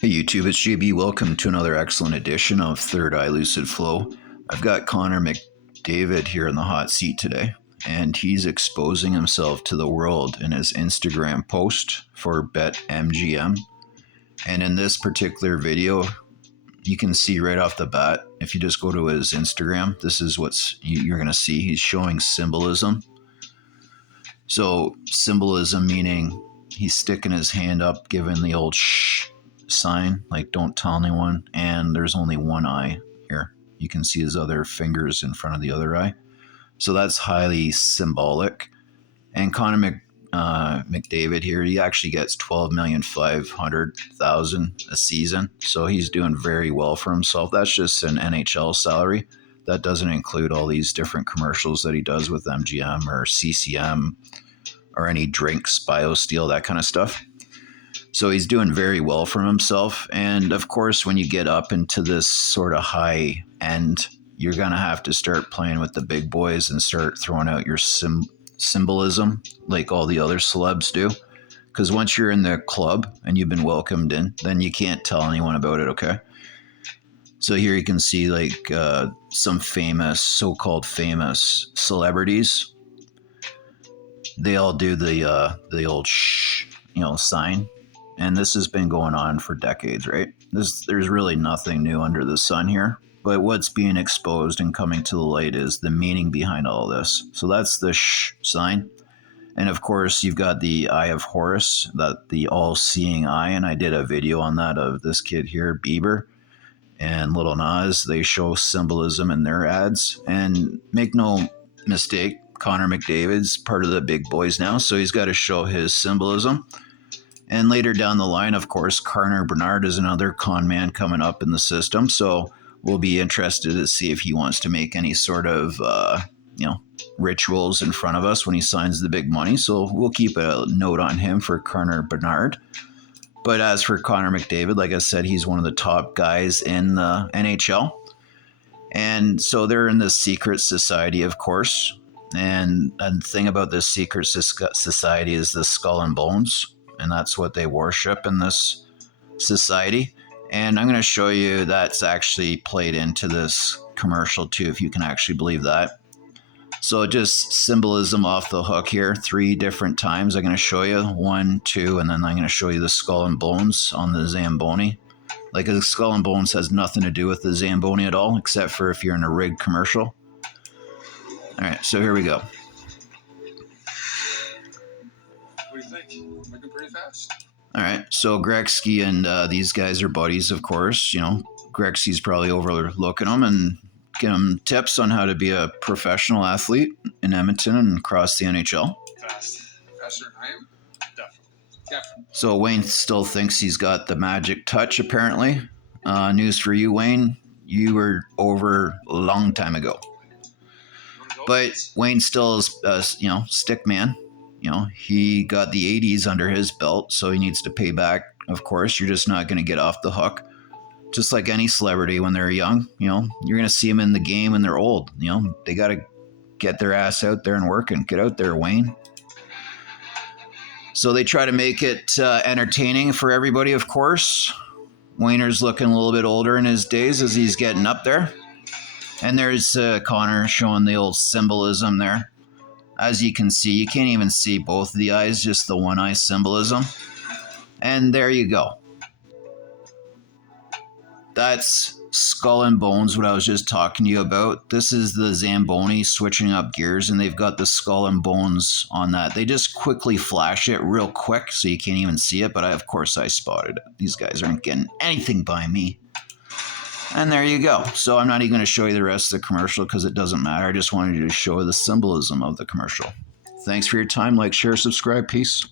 Hey YouTube, it's JB. Welcome to another excellent edition of Third Eye Lucid Flow. I've got Connor McDavid here in the hot seat today, and he's exposing himself to the world in his Instagram post for BetMGM. And in this particular video, you can see right off the bat, if you just go to his Instagram, this is what you're going to see. He's showing symbolism. So symbolism meaning he's sticking his hand up, giving the old shh sign, like don't tell anyone, and there's only one eye here. You can see his other fingers in front of the other eye. So that's highly symbolic. And Connor McDavid here, he actually gets $12,500,000 a season. So he's doing very well for himself. That's just an NHL salary. That doesn't include all these different commercials that he does with MGM or CCM or any drinks, BioSteel, that kind of stuff. So he's doing very well for himself. And of course, when you get up into this sort of high end, you're going to have to start playing with the big boys and start throwing out your symbolism like all the other celebs do. Because once you're in the club and you've been welcomed in, then you can't tell anyone about it, okay? So here you can see like some famous, so-called famous celebrities. They all do the old shh, sign. And this has been going on for decades, right? There's really nothing new under the sun here. But what's being exposed and coming to the light is the meaning behind all this. So that's the shh sign. And of course, you've got the Eye of Horus, the all-seeing eye. And I did a video on that of this kid here, Bieber and Lil Nas. They show symbolism in their ads. And make no mistake, Connor McDavid's part of the big boys now. So he's got to show his symbolism. And later down the line, of course, BENARD is another con man coming up in the system. So we'll be interested to see if he wants to make any sort of, rituals in front of us when he signs the big money. So we'll keep a note on him for BENARD. But as for Connor McDavid, like I said, he's one of the top guys in the NHL. And so they're in this secret society, of course. And the thing about this secret society is the skull and bones. And that's what they worship in this society. And I'm going to show you that's actually played into this commercial too, if you can actually believe that. So just symbolism off the hook here, 3 different times. I'm going to show you 1, 2, and then I'm going to show you the skull and bones on the Zamboni. Like the skull and bones has nothing to do with the Zamboni at all, except for if you're in a rigged commercial. All right, so here we go. What do you think? Looking pretty fast. All right, so Gretzky and these guys are buddies, of course. Gretzky's probably overlooking them and getting them tips on how to be a professional athlete in Edmonton and across the NHL. Fast. Faster than I am? Definitely. So Wayne still thinks he's got the magic touch, apparently. News for you, Wayne. You were over a long time ago. But Wayne still is, stick man. He got the 80s under his belt, so he needs to pay back. Of course, you're just not going to get off the hook. Just like any celebrity when they're young, you're going to see them in the game when they're old. They got to get their ass out there and work and get out there, Wayne. So they try to make it entertaining for everybody, of course. Wayner's looking a little bit older in his days as he's getting up there. And there's Connor showing the old symbolism there. As you can see, you can't even see both of the eyes, just the one eye symbolism. And there you go. That's skull and bones, what I was just talking to you about. This is the Zamboni switching up gears, and they've got the skull and bones on that. They just quickly flash it real quick, so you can't even see it, but of course I spotted it. These guys aren't getting anything by me. And there you go. So I'm not even going to show you the rest of the commercial because it doesn't matter. I just wanted you to show the symbolism of the commercial. Thanks for your time. Like, share, subscribe. Peace.